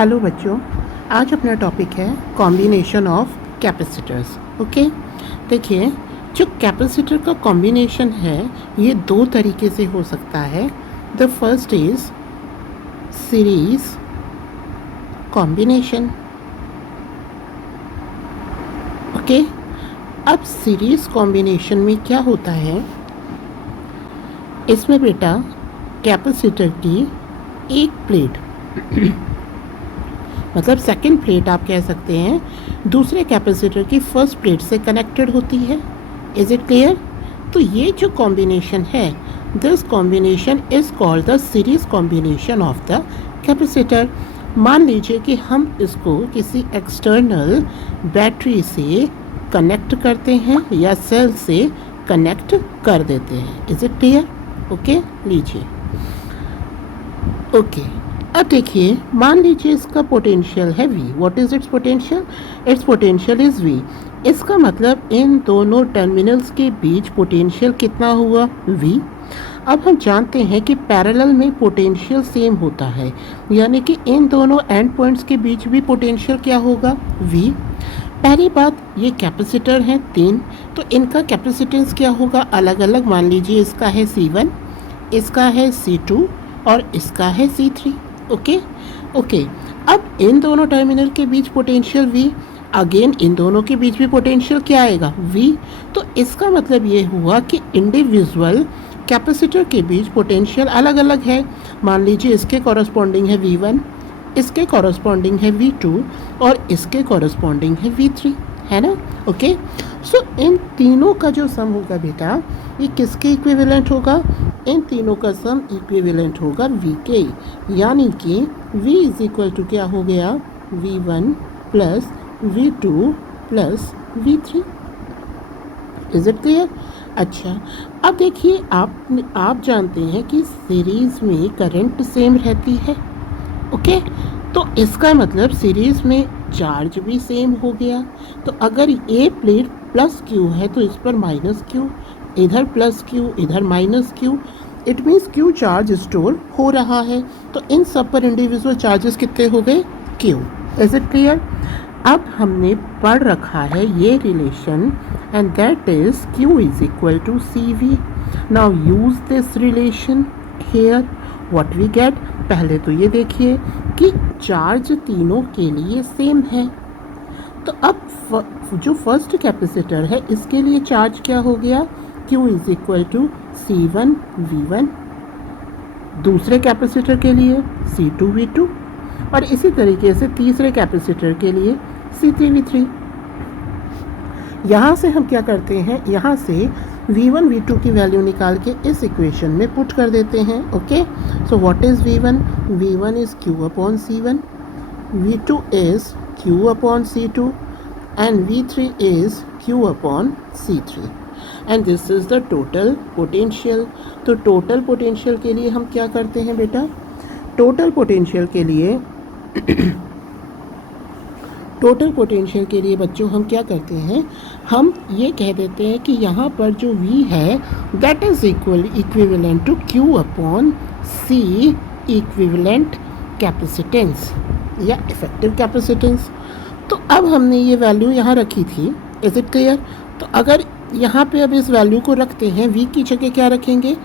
Hello बच्चों, आज अपना टॉपिक है कॉम्बिनेशन ऑफ कैपेसिटर्स। ओके, देखिए जो कैपेसिटर का कॉम्बिनेशन है ये दो तरीके से हो सकता है। The first is series combination. Okay, अब सीरीज कॉम्बिनेशन में क्या होता है, इसमें बेटा कैपेसिटर की एक प्लेट मतलब सेकंड प्लेट आप कह सकते हैं, दूसरे कैपेसिटर की फर्स्ट प्लेट से कनेक्टेड होती है। Is it clear? तो ये जो कॉम्बिनेशन है, this combination is called the series combination of the capacitor. मान लीजिए कि हम इसको किसी एक्सटर्नल बैटरी से कनेक्ट करते हैं या सेल से कनेक्ट कर देते हैं। Is it clear? ओके, लीजिए। ओके, अब देखिए, मान लीजिए इसका पोटेंशियल है V। What is it's potential? It's potential is V। इसका मतलब इन दोनों टर्मिनल्स के बीच पोटेंशियल कितना हुआ? V। अब हम जानते हैं कि पैरेलल में पोटेंशियल सेम होता है, यानी कि इन दोनों एंड पॉइंट्स के बीच भी पोटेंशियल क्या होगा? V। पहली बात, ये कैपेसिटर हैं 3, तो इनका कैपेसिटेंस क्या होगा? अलग अलग। मान लीजिए इसका है C1, इसका है C2 और इसका है C3। ओके, अब इन दोनों टर्मिनल के बीच पोटेंशियल V, अगेन इन दोनों के बीच भी पोटेंशियल क्या आएगा? V। तो इसका मतलब ये हुआ कि इंडिविजुअल कैपेसिटर के बीच पोटेंशियल अलग अलग है। मान लीजिए इसके कॉरस्पॉन्डिंग है V1, इसके कॉरस्पॉन्डिंग है V2 और इसके कॉरस्पॉन्डिंग है V3, है ना? ओके, सो इन तीनों का जो सम होगा बेटा, ये किसके इक्विवेलेंट होगा? इन तीनों का सम इक्विवेलेंट होगा V के, यानी कि V इज इक्वल टू क्या हो गया? V1 plus V2 plus V3। Is it clear? अच्छा, अब देखिए, आप जानते हैं कि सीरीज में करंट सेम रहती है। ओके, तो इसका मतलब सीरीज में चार्ज भी सेम हो गया। तो अगर ये प्लेट प्लस Q है तो इस पर माइनस Q, इधर प्लस Q, इधर minus Q। It means Q charge store हो रहा है, तो इन सब पर इंडिविजुअल चार्जेस कितने हो गए? Q। Is it clear? अब हमने पढ़ रखा है ये relation, and that is Q is equal to CV। Now use this relation here. What we get? पहले तो ये देखिए कि चार्ज तीनों के लिए सेम है। तो अब जो फर्स्ट कैपेसिटर है इसके लिए चार्ज क्या हो गया? Q is equal to C1 V1। दूसरे कैपेसिटर के लिए C2 V2 और इसी तरीके से तीसरे कैपेसिटर के लिए C3 V3। यहाँ से हम क्या करते हैं, यहाँ से V1 V2 की वैल्यू निकाल के इस इक्वेशन में पुट कर देते हैं। Okay, so what is V1? V1 is Q upon C1, V2 is Q upon C2 and V3 is Q upon C3 and this is the total potential। तो total potential के लिए हम क्या करते हैं बेटा? टोटल पोटेंशियल के लिए बच्चों हम क्या करते हैं, हम ये कह देते हैं कि यहाँ पर जो V है that is equivalent to Q upon C equivalent capacitance या इफेक्टिव कैपेसिटेंस। तो अब हमने ये वैल्यू यहाँ रखी थी। Is it clear? तो अगर यहाँ पे अब इस वैल्यू को रखते हैं, V की जगह क्या रखेंगे?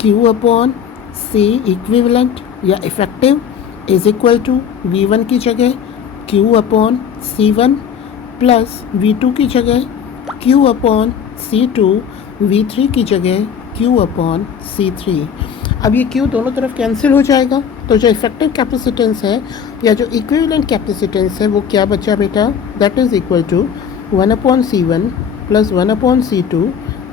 Q अपॉन C इक्विवेलेंट या effective is equal to V1 की जगह Q upon C1 plus V2 की जगह Q अपॉन C2, V3 की जगह Q अपॉन C3। अब ये Q दोनों तरफ कैंसिल हो जाएगा, तो जो इफेक्टिव कैपेसिटेंस है या जो इक्विवेलेंट कैपेसिटेंस है वो क्या बचा बेटा? That is equal to 1 upon C1 plus 1 upon C2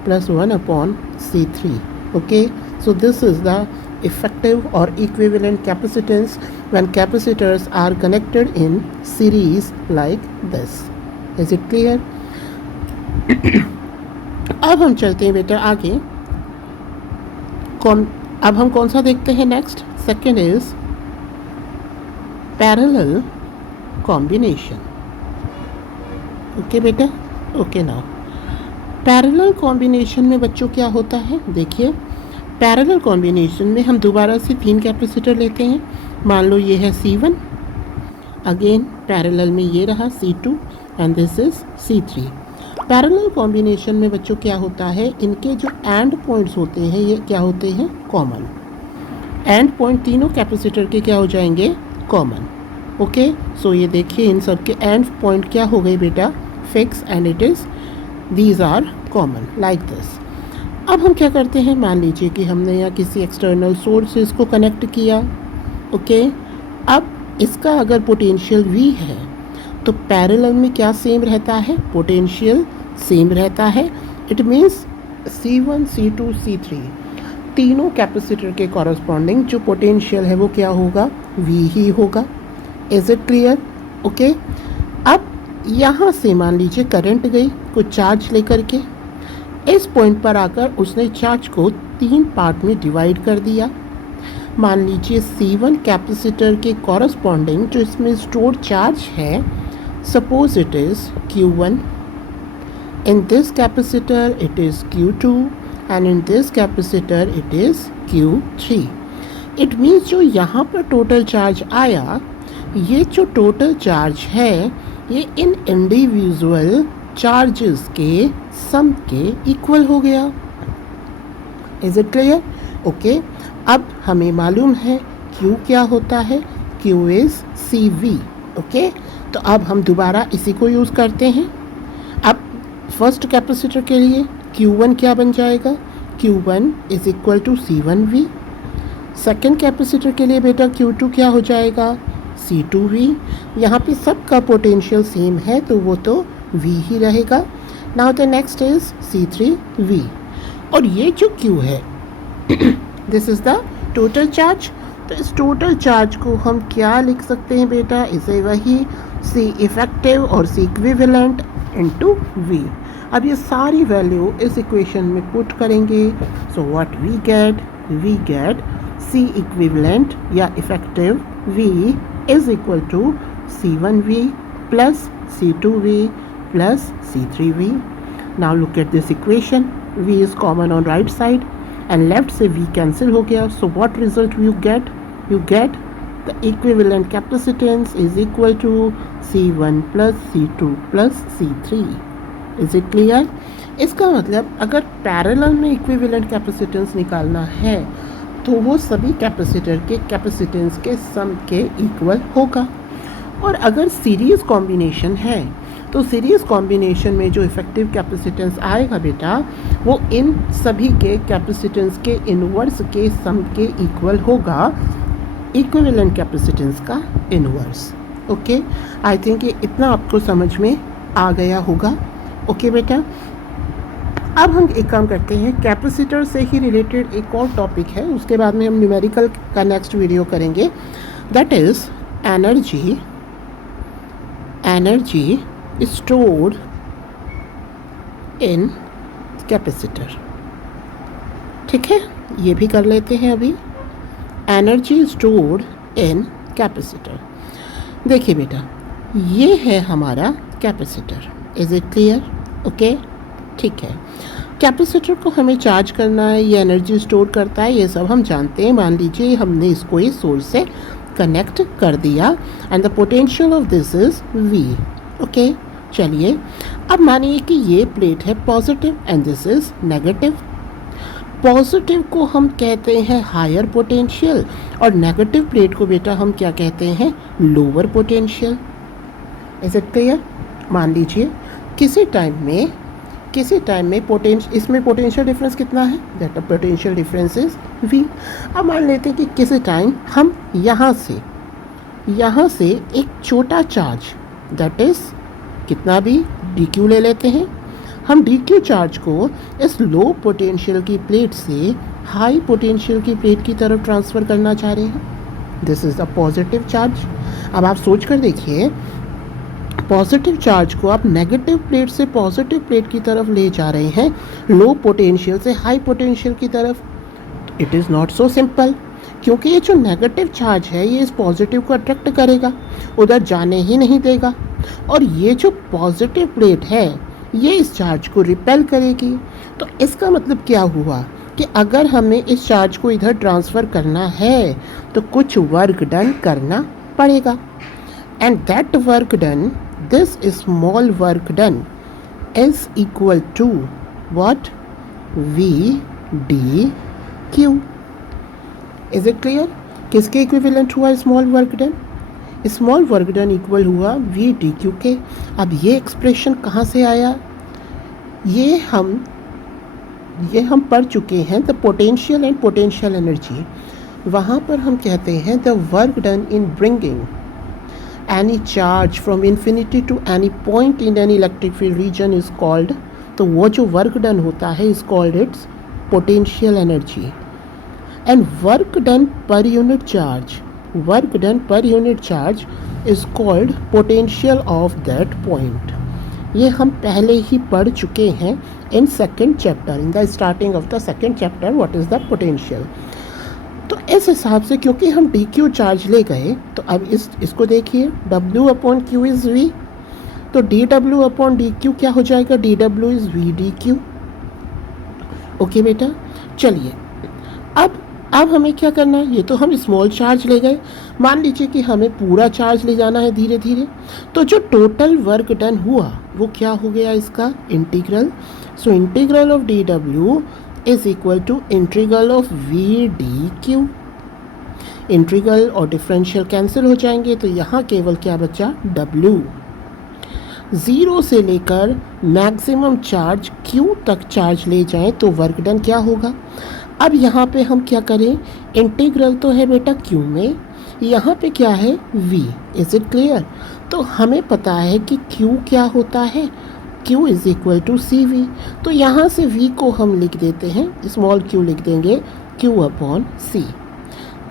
plus 1 upon C3। Okay, so this is the effective or equivalent capacitance when capacitors are connected in series like this। Is it clear? अब हम चलते हैं बेटा आगे। अब हम कौन सा देखते हैं next? Second is parallel combination. Okay बेटा, ओके, नाउ पैरेलल कॉम्बिनेशन में बच्चों क्या होता है? देखिए, पैरेलल कॉम्बिनेशन में हम दोबारा से 3 कैपेसिटर लेते हैं। मान लो ये है C1 अगेन पैरेलल में ये रहा C2 and this is C3। Parallel combination में बच्चों क्या होता है, इनके जो एंड पॉइंट्स होते हैं ये क्या होते हैं, कॉमन। एंड पॉइंट तीनों कैपेसिटर के क्या हो जाएंगे, कॉमन। ओके, सो ये देखिए इन सब के एंड पॉइंट क्या हो गए बेटा, fix, and it is these are common like this. अब हम क्या करते हैं, मान लीजिए कि हमने यहाँ किसी एक्सटर्नल सोर्सेज को कनेक्ट किया। ओके, अब इसका अगर पोटेंशियल V है तो पैरेलल में क्या सेम रहता है, पोटेंशियल सेम रहता है। It means C1 C2 C3 तीनों कैपेसिटर के कॉरस्पॉन्डिंग जो पोटेंशियल है वो क्या होगा, V ही होगा। Is it clear? ओके, अब यहाँ से मान लीजिए करंट गई कुछ चार्ज लेकर के, इस पॉइंट पर आकर उसने चार्ज को 3 पार्ट में डिवाइड कर दिया। मान लीजिए C1 कैपेसिटर के कॉरस्पॉन्डिंग जो इसमें स्टोर चार्ज है, suppose it is Q1, in this capacitor it is Q2 and in this capacitor it is Q3। It means जो यहाँ पर टोटल चार्ज आया, ये जो टोटल चार्ज है ये इन इंडिविजुअल चार्जेस के सम के इक्वल हो गया। Is it clear? ओके, अब हमें मालूम है Q क्या होता है, Q इज़ CV। ओके, तो अब हम दोबारा इसी को यूज़ करते हैं। अब फर्स्ट कैपेसिटर के लिए Q1 क्या बन जाएगा, Q1 is equal to C1V। Second capacitor के लिए बेटा Q2 क्या हो जाएगा, C2V। यहाँ पे सबका पोटेंशियल सेम है तो वो तो V ही रहेगा। Now the next is C3V, और ये जो Q है this is the total charge. तो इस टोटल चार्ज को हम क्या लिख सकते हैं बेटा, इसे वही C इफेक्टिव और C इक्विवेलेंट इनटू V। अब ये सारी वैल्यू इस इक्वेशन में पुट करेंगे, so what we get C equivalent या effective V is equal to C1V plus C2V plus C3V. Now look at this equation, V is common on right side and left से V cancel हो गया, so what result you get? You get the equivalent capacitance is equal to C1 plus C2 plus C3. Is it clear? इसका मतलब अगर parallel में equivalent capacitance निकालना है तो वो सभी कैपेसिटर के कैपेसिटेंस के सम के इक्वल होगा। और अगर सीरीज़ कॉम्बिनेशन है तो सीरीज़ कॉम्बिनेशन में जो इफेक्टिव कैपेसिटेंस आएगा बेटा वो इन सभी के कैपेसिटेंस के इन्वर्स के सम के इक्वल होगा, इक्विवेलेंट कैपेसिटेंस का इन्वर्स। ओके, आई थिंक ये इतना आपको समझ में आ गया होगा। ओके बेटा, अब हम एक काम करते हैं, कैपेसिटर से ही रिलेटेड एक और टॉपिक है, उसके बाद में हम न्यूमेरिकल का नेक्स्ट वीडियो करेंगे, that is energy stored in capacitor. ठीक है, ये भी कर लेते हैं अभी, एनर्जी स्टोर्ड इन कैपेसिटर। देखिए बेटा, ये है हमारा capacitor. Is it clear? Okay, ठीक है। कैपेसिटर को हमें चार्ज करना है, ये एनर्जी स्टोर करता है, ये सब हम जानते हैं। मान लीजिए हमने इसको इस सोर्स से कनेक्ट कर दिया and the potential of this is V। Okay, चलिए अब मानिए कि ये प्लेट है positive and this is negative. Positive को हम कहते हैं हायर पोटेंशियल और नेगेटिव प्लेट को बेटा हम क्या कहते हैं, lower potential. Is it clear? मान लीजिए किसी टाइम में इसमें पोटेंशियल डिफरेंस कितना है, that the potential difference is V। अब मान लेते हैं कि किसी टाइम हम यहाँ से एक छोटा चार्ज दैट इज़ कितना भी dq ले लेते हैं। हम dq चार्ज को इस लो पोटेंशियल की प्लेट से हाई पोटेंशियल की प्लेट की तरफ ट्रांसफ़र करना चाह रहे हैं। This is the positive charge. अब आप सोच कर देखिए, पॉजिटिव चार्ज को आप नेगेटिव प्लेट से पॉजिटिव प्लेट की तरफ ले जा रहे हैं, लो पोटेंशियल से हाई पोटेंशियल की तरफ। It is not so simple, क्योंकि ये जो नेगेटिव चार्ज है ये इस पॉजिटिव को अट्रैक्ट करेगा, उधर जाने ही नहीं देगा, और ये जो पॉजिटिव प्लेट है ये इस चार्ज को रिपेल करेगी। तो इसका मतलब क्या हुआ कि अगर हमें इस चार्ज को इधर ट्रांसफ़र करना है तो कुछ वर्क डन करना पड़ेगा। and that work done, this small work done is equal to what? V d q. Is it clear? किसके इक्विवेलेंट हुआ small work done? Small work done equal हुआ वी डी क्यू के. अब ये expression कहाँ से आया? ये हम पढ़ चुके हैं the potential and potential energy. वहाँ पर हम कहते हैं the work done in bringing any charge from infinity to any point in any electric field region is called, तो वो जो वर्क डन होता है is called its potential energy. And work done per unit charge is called potential of that point. ये हम पहले ही पढ़ चुके हैं in second chapter, in the starting of the second chapter, what is the potential. तो इस हिसाब से क्योंकि हम डी क्यू चार्ज ले गए, तो अब इसको देखिए, W upon Q is V, तो D W upon D Q क्या हो जाएगा? D W is V D Q. Okay बेटा, चलिए अब हमें क्या करना है? ये तो हम स्मॉल चार्ज ले गए, मान लीजिए कि हमें पूरा चार्ज ले जाना है धीरे धीरे. तो जो टोटल वर्क डन हुआ वो क्या हो गया इसका? Integral. So integral of D W is equal to integral of v dq. Integral और डिफरेंशियल कैंसिल हो जाएंगे, तो यहाँ केवल क्या बचा? w. ज़ीरो से लेकर मैक्सिमम चार्ज q तक चार्ज ले जाएं तो वर्क डन क्या होगा? अब यहाँ पे हम क्या करें? इंटीग्रल तो है बेटा q में, यहाँ पे क्या है? v. Is it clear? तो हमें पता है कि q क्या होता है? Q is equal to C V. तो यहाँ से V को हम लिख देते हैं, स्मॉल q लिख देंगे Q अपॉन C.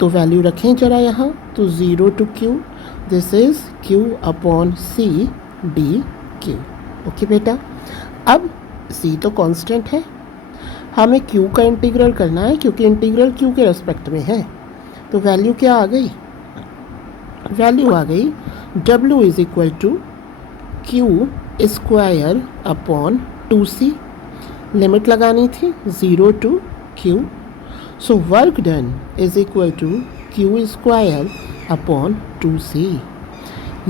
तो वैल्यू रखें जरा यहाँ, तो 0 to Q, this is Q upon C d Q. Okay बेटा, अब C तो कांस्टेंट है, हमें Q का इंटीग्रल करना है क्योंकि इंटीग्रल Q के रेस्पेक्ट में है. तो वैल्यू क्या आ गई? वैल्यू आ गई W is equal to Q square upon 2C. Limit लगानी थी 0 to Q. So work done is equal to Q square upon 2C.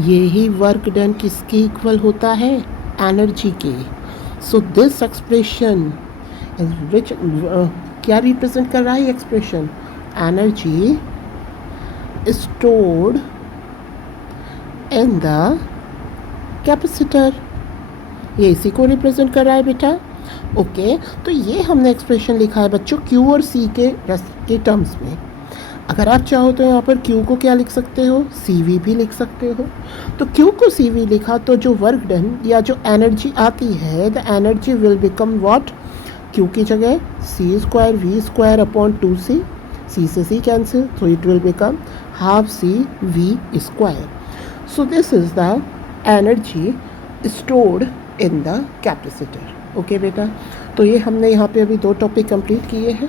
ये ही वर्क डन किसके इक्वल होता है? एनर्जी के. सो दिस एक्सप्रेशन विच क्या रिप्रेजेंट कर रहा है expression? Energy stored in the capacitor. ये इसी को रिप्रेजेंट कर रहा है बेटा. ओके, तो ये हमने एक्सप्रेशन लिखा है बच्चों Q और C के टर्म्स में. अगर आप चाहो तो यहाँ पर Q को क्या लिख सकते हो? CV भी लिख सकते हो. तो Q को CV लिखा तो जो वर्क डन या जो एनर्जी आती है, the energy will become what? Q की जगह C square V square upon 2C. C से C कैंसिल, तो it will become half C V square. So this is the energy stored in the capacitor. Okay बेटा, तो ये हमने यहाँ पे अभी 2 टॉपिक कंप्लीट किए हैं.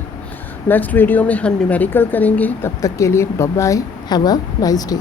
नेक्स्ट वीडियो में हम न्यूमेरिकल करेंगे. तब तक के लिए bye bye, have a nice day.